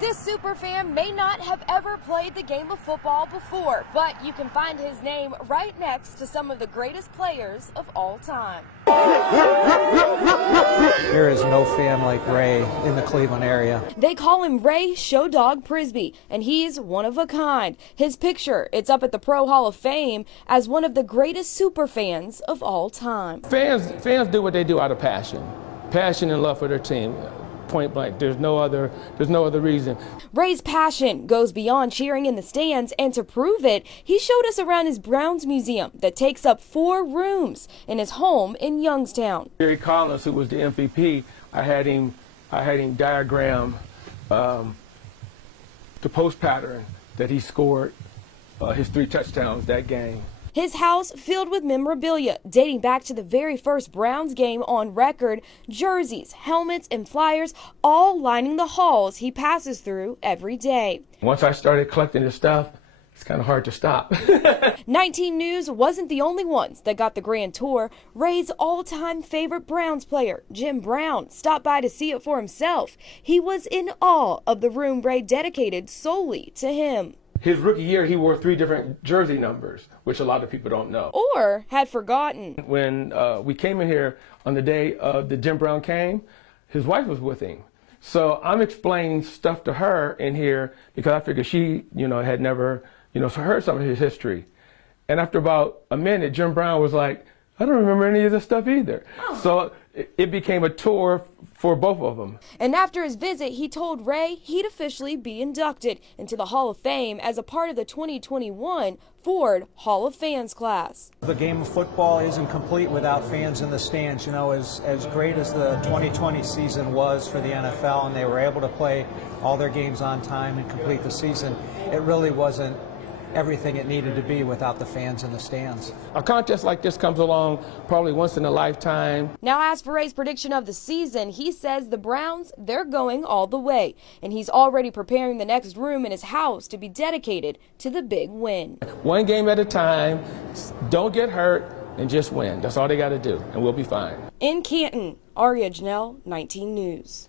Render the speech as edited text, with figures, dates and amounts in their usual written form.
This superfan may not have ever played the game of football before, but you can find his name right next to some of the greatest players of all time. There is no fan like Ray in the Cleveland area. They call him Ray Show Dog Prisby, and he's one of a kind. His picture, it's up at the Pro Hall of Fame as one of the greatest superfans of all time. Fans do what they do out of passion and love for their team. Point blank. There's no other reason. Ray's passion goes beyond cheering in the stands, and to prove it, he showed us around his Browns museum that takes up 4 rooms in his home in Youngstown. Gary Collins, who was the MVP, I had him diagram the post pattern that he scored his 3 touchdowns that game. His house filled with memorabilia dating back to the very first Browns game on record, jerseys, helmets, and flyers, all lining the halls he passes through every day. Once I started collecting his stuff, it's kind of hard to stop. 19 News wasn't the only ones that got the grand tour. Ray's all-time favorite Browns player, Jim Brown, stopped by to see it for himself. He was in awe of the room Ray dedicated solely to him. His rookie year, he wore 3 different jersey numbers, which a lot of people don't know. Or had forgotten. When we came in here on the day that Jim Brown came, his wife was with him. So I'm explaining stuff to her in here because I figured she, had never, heard some of his history. And after about a minute, Jim Brown was like, I don't remember any of this stuff either. Oh. So it became a tour for both of them. And after his visit, he told Ray he'd officially be inducted into the Hall of Fame as a part of the 2021 Ford Hall of Fans class. The game of football isn't complete without fans in the stands. As great as the 2020 season was for the NFL, and they were able to play all their games on time and complete the season, it really wasn't everything it needed to be without the fans in the stands. A contest like this comes along probably once in a lifetime. Now, as for Ray's prediction of the season, he says the Browns, they're going all the way, and he's already preparing the next room in his house to be dedicated to the big win. One game at a time, don't get hurt, and just win. That's all they got to do, and we'll be fine. In Canton, Ariel, 19 News.